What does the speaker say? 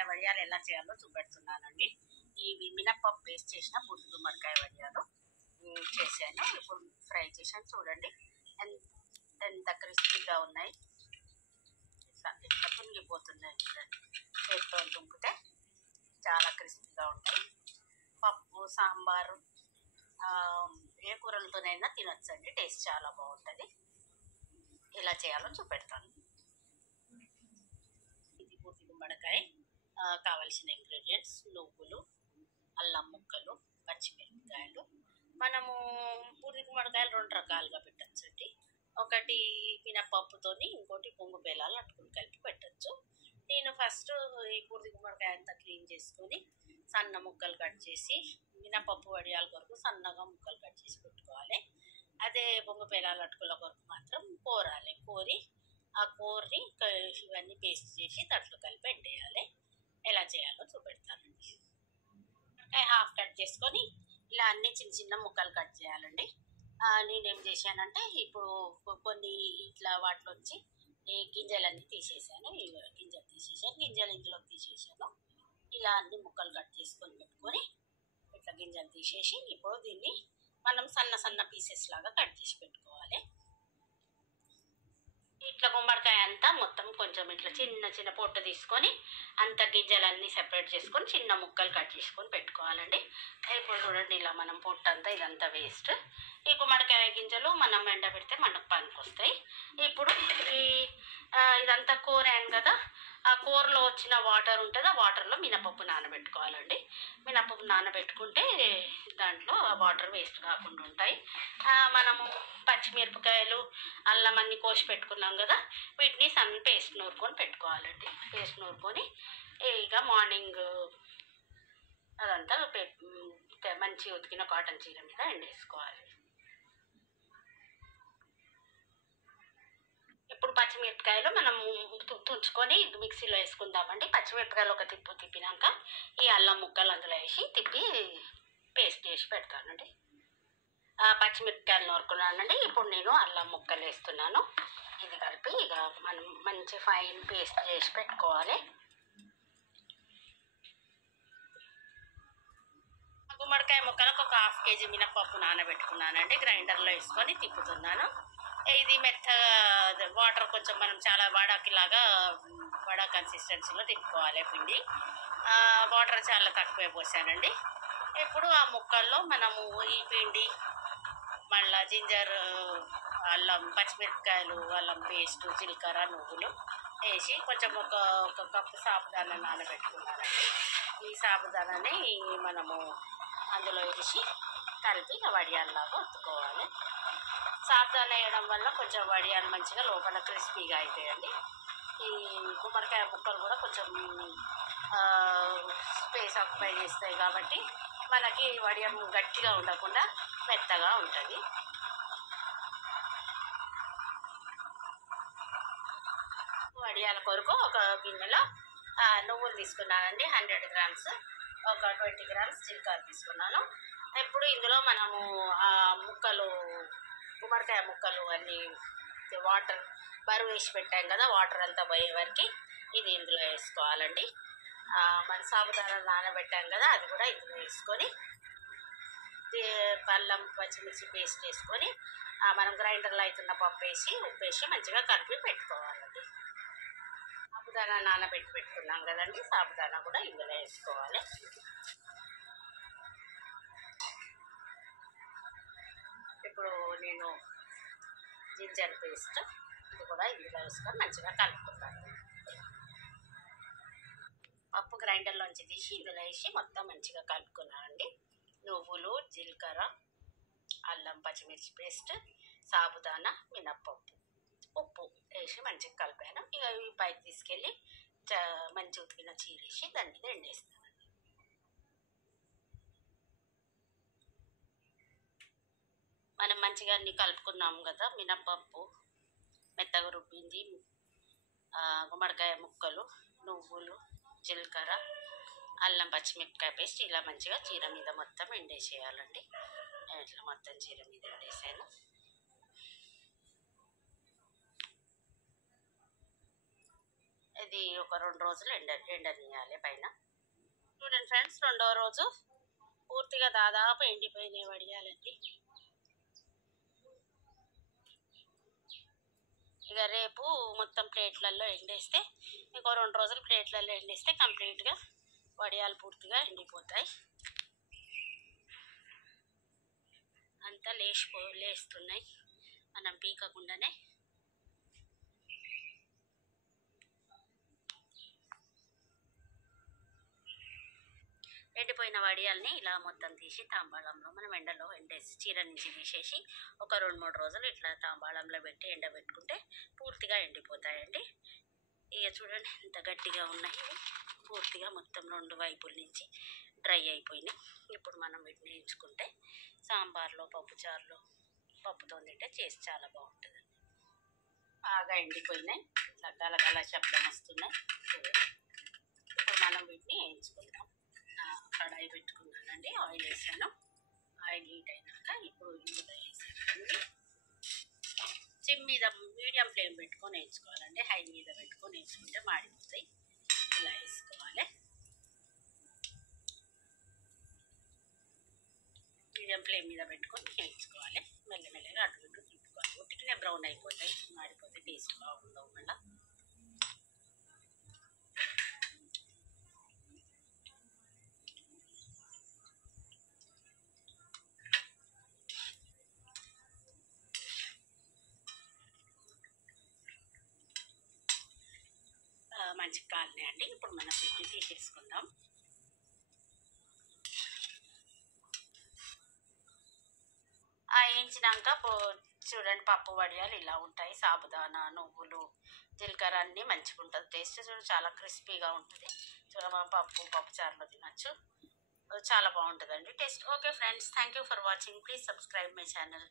గుమ్మడికాయ వడియాలు ఎలా చేయాలో చూపెడుతున్నానండి. ఇవి మినప్పప్పు పేస్ట్ చేసిన బూడిద గుమ్మడికాయ వడియాలు చేశాను. ఇప్పుడు ఫ్రై చేశాను. చూడండి ఎంత క్రిస్పీగా ఉన్నాయి, ఇట్లా తుంగిపోతున్నాయి. చూడండి, చేతితో తుంపితే చాలా క్రిస్పీగా ఉంటాయి. పప్పు, సాంబారు, ఏ కూరలతోనైనా తినొచ్చండి. టేస్ట్ చాలా బాగుంటుంది. ఎలా చేయాలో చూపెడతాను. ఇది బూడిద గుమ్మడికాయ. కావలసిన ఇంగ్రీడియంట్స్: నువ్వులు, అల్లం ముక్కలు, పచ్చిమిరపకాయలు. మనము బూడిద గుమ్మడికాయలు 2 రకాలుగా పెట్టచ్చండి. ఒకటి మినపప్పుతోని, ఇంకోటి పొంగు బెల్లాలు అట్టుకుని కలిపి పెట్టచ్చు. నేను ఫస్ట్ ఈ బూడిద గుమ్మడికాయ అంతా క్లీన్ చేసుకొని సన్న ముక్కలు కట్ చేసి, మినపప్పు వడియాల కొరకు సన్నగా ముక్కలు కట్ చేసి పెట్టుకోవాలి. అదే పొంగు బెల్లాల అటుకుల కొరకు మాత్రం కోరాలి. కోరి ఆ కూరని ఇవన్నీ పేస్ట్ చేసి తట్లు కలిపి ఎండేయాలి. ఎలా చేయాలో చూపెడతానండి. హాఫ్ కట్ చేసుకొని ఇలా అన్ని చిన్న చిన్న ముక్కలు కట్ చేయాలండి. నేనేం చేశానంటే, ఇప్పుడు కొన్ని ఇట్లా వాటిలోంచి ఈ గింజలన్నీ తీసేసాను. గింజలు తీసేసాను, గింజలు ఇందులోకి తీసేసాను. ఇలా అన్ని ముక్కలు కట్ చేసుకొని పెట్టుకొని ఇట్లా గింజలు తీసేసి ఇప్పుడు దీన్ని మనం సన్న సన్న పీసెస్ లాగా కట్ చేసి పెట్టుకోవాలి. ఇట్లా గుమ్మడికాయ అంతా మొత్తం కొంచెం ఇట్లా చిన్న చిన్న పొట్టు తీసుకొని అంత గింజలన్నీ సెపరేట్ చేసుకొని చిన్న ముక్కలు కట్ చేసుకొని పెట్టుకోవాలండి. ఇప్పుడు చూడండి, ఇలా మనం పొట్టు అంతా ఇదంతా వేస్ట్. ఈ గుమ్మడికాయ గింజలు మనం ఎండబెడితే మనకు పనికి వస్తాయి. ఇప్పుడు ఇదంతా కూరాను కదా, ఆ కూరలో వచ్చిన వాటర్ ఉంటుంది, ఆ వాటర్లో మినపప్పు నానబెట్టుకోవాలండి. మినపప్పు నానబెట్టుకుంటే దాంట్లో ఆ వాటర్ వేస్ట్ కాకుండా ఉంటాయి. మనము పచ్చిమిరపకాయలు, అల్లం అన్ని కోసి పెట్టుకున్నాం కదా, వీటిని పేస్ట్ నూరుకొని పెట్టుకోవాలండి. పేస్ట్ నూరుకొని ఇక మార్నింగ్ అదంతా మంచి ఉతికిన కాటన్ చీర మీద ఎండేసుకోవాలి. ఇప్పుడు పచ్చిమిరపకాయలు మనం తుంచుకొని మిక్సీలో వేసుకుందామండి. పచ్చిమిరపకాయలు ఒక తిప్పు తిప్పినాక ఈ అల్లం ముక్కలు అందులో వేసి తిప్పి పేస్ట్ చేసి పెడతానండి. పచ్చిమిరపకాయలు నూరుకున్నానండి. ఇప్పుడు నేను అల్లం ముక్కలు వేస్తున్నాను. ఇది కలిపి ఇక మనం మంచి ఫైన్ పేస్ట్ చేసి పెట్టుకోవాలి. గుమ్మడికాయ ముక్కలకు ఒక 1/2 kg మినపప్పు నానబెట్టుకున్నానండి. గ్రైండర్లో వేసుకొని తిప్పుతున్నాను. ఇది మెత్తగా వాటర్ కొంచెం మనం చాలా వడాకిలాగా వడా కన్సిస్టెన్సీలో తిప్పుకోవాలి పిండి. వాటర్ చాలా తక్కువే పోసానండి. ఇప్పుడు ఆ ముక్కల్లో మనము ఈ పిండి, మళ్ళీ జింజర్, అల్లం, పచ్చిమిరపకాయలు, అల్లం పేస్టు, జీలకర్ర, నువ్వులు వేసి కొంచెం ఒక కప్పు సాబుదానా నానబెట్టుకున్నానండి. ఈ సాబుదానాన్ని మనము అందులో వేసి కలిపి వడియాల్లాగా ఒత్తుకోవాలి. సాబుదానా వేయడం వల్ల కొంచెం వడియాలు మంచిగా లోపల క్రిస్పీగా అవుతాయండి. ఈ గుమ్మడికాయ ముక్కలు కూడా కొంచెం స్పేస్ ఆక్యుపై చేస్తాయి కాబట్టి మనకి వడియం గట్టిగా ఉండకుండా మెత్తగా ఉంటుంది. వడియాల కొరకు ఒక గిన్నెలో నువ్వులు తీసుకున్నానండి, 100 grams. ఒక 20 grams జీలకర్ర తీసుకున్నాను. ఇప్పుడు ఇందులో మనము ముక్కలు, గుమ్మడికాయ ముక్కలు అన్నీ వాటర్ బరువు వేసి పెట్టాం కదా, వాటర్ అంతా పోయే వరకు ఇది ఇందులో వేసుకోవాలండి. మన సాబుదానా నానబెట్టాం కదా, అది కూడా ఇందులో వేసుకొని అల్లం పచ్చిమిర్చి పేస్ట్ వేసుకొని మనం గ్రైండర్లో అవుతున్న పప్పు వేసి ఉప్పు వేసి మంచిగా కలిపి పెట్టుకోవాలండి. సాబుదానా నానబెట్టి పెట్టుకున్నాం కదండి, సాబుదానా కూడా ఇందులో వేసుకోవాలి. ఇప్పుడు నేను జింజర్ పేస్ట్ ఇది కూడా ఇందులో వేసుకొని మంచిగా కలుపుకుంటాను. పప్పు గ్రైండర్లోంచి తీసి ఇందులో వేసి మొత్తం మంచిగా కలుపుకున్నానండి. నువ్వులు, జీలకర్ర, అల్లం పచ్చిమిర్చి పేస్ట్, సాబుదానా, మినప్పప్పు, ఉప్పు వేసి మంచిగా కలిపాను. ఇక ఇవి పైకి తీసుకెళ్ళి మంచి ఉతికిన చీర వేసి దాని మీద ఎండేస్తానండి. మనం మంచిగా అన్నీ కలుపుకున్నాము కదా, మినప్పప్పు మెత్తగా రుబ్బింది, గుమ్మడికాయ ముక్కలు, నువ్వులు, జీలకర్ర, అల్లం పచ్చిమిరపకాయ పేస్ట్ ఇలా మంచిగా చీర మీద మొత్తం ఎండేసేయాలండి. ఇట్లా మొత్తం చీర మీద ఎండేసాను. ఇది ఒక 2 రోజులు ఎండనియాలి పైన. చూడండి ఫ్రెండ్స్, రెండవ రోజు పూర్తిగా దాదాపు ఎండిపోయినాయి వడియాలండి. ఇక రేపు మొత్తం ప్లేట్లలో ఎండేస్తే, ఇంకో 2 రోజులు ప్లేట్లలో ఎండేస్తే కంప్లీట్గా వడియాలు పూర్తిగా ఎండిపోతాయి. అంతా లేస్తున్నాయి మనం పీకకుండానే. ఎండిపోయిన వడియాల్ని ఇలా మొత్తం తీసి తాంబాళంలో మనం ఎండలో ఎండేసి చీర నుంచి తీసేసి ఒక 2-3 రోజులు ఇట్లా తాంబాళంలో పెట్టి ఎండబెట్టుకుంటే పూర్తిగా ఎండిపోతాయండి. ఇక చూడండి ఎంత గట్టిగా ఉన్నాయి, పూర్తిగా మొత్తం 2 వైపుల నుంచి డ్రై అయిపోయినాయి. ఇప్పుడు మనం వీటిని వేయించుకుంటే సాంబార్లో, పప్పుచారులో, పప్పుతో తింటే చేసి చాలా బాగుంటుంది. బాగా ఎండిపోయినాయి, ఇట్లా గలగల శబ్దం వస్తున్నాయి. ఇప్పుడు మనం వీటిని వేయించుకుందాం. కడాయి పెట్టుకున్నానండి, ఆయిల్ వేసాను. ఆయిల్ హీట్ అయినాక ఇప్పుడు ఇందులో వేసానండి. సిమ్ మీద మీడియం ఫ్లేమ్ పెట్టుకొని వేయించుకోవాలండి. హై మీద పెట్టుకొని వేసుకుంటే మాడిపోతాయి. ఇలా వేసుకోవాలి. మీడియం ఫ్లేమ్ మీద పెట్టుకొని వేయించుకోవాలి. మెల్లమెల్లగా అటు ఇటు తిప్పుకోవాలి. ఉట్టికినే బ్రౌన్ అయిపోతాయి, మాడిపోతే టేస్ట్ బాగుండవు. మళ్ళీ మంచి కాలనీ అండి. ఇప్పుడు మనం వీటిని తీసేసుకుందాం. వేయించినాక చూడండి, పప్పు వడియాలు ఇలా ఉంటాయి. సాబుదానా, నువ్వులు, జీలకర్ర అన్నీ మంచిగా ఉంటుంది. టేస్ట్ చూడండి, చాలా క్రిస్పీగా ఉంటుంది. చూడ పప్పుచారులో తినచ్చు, చాలా బాగుంటుందండి taste. Okay friends, thank you for watching. Please subscribe my channel.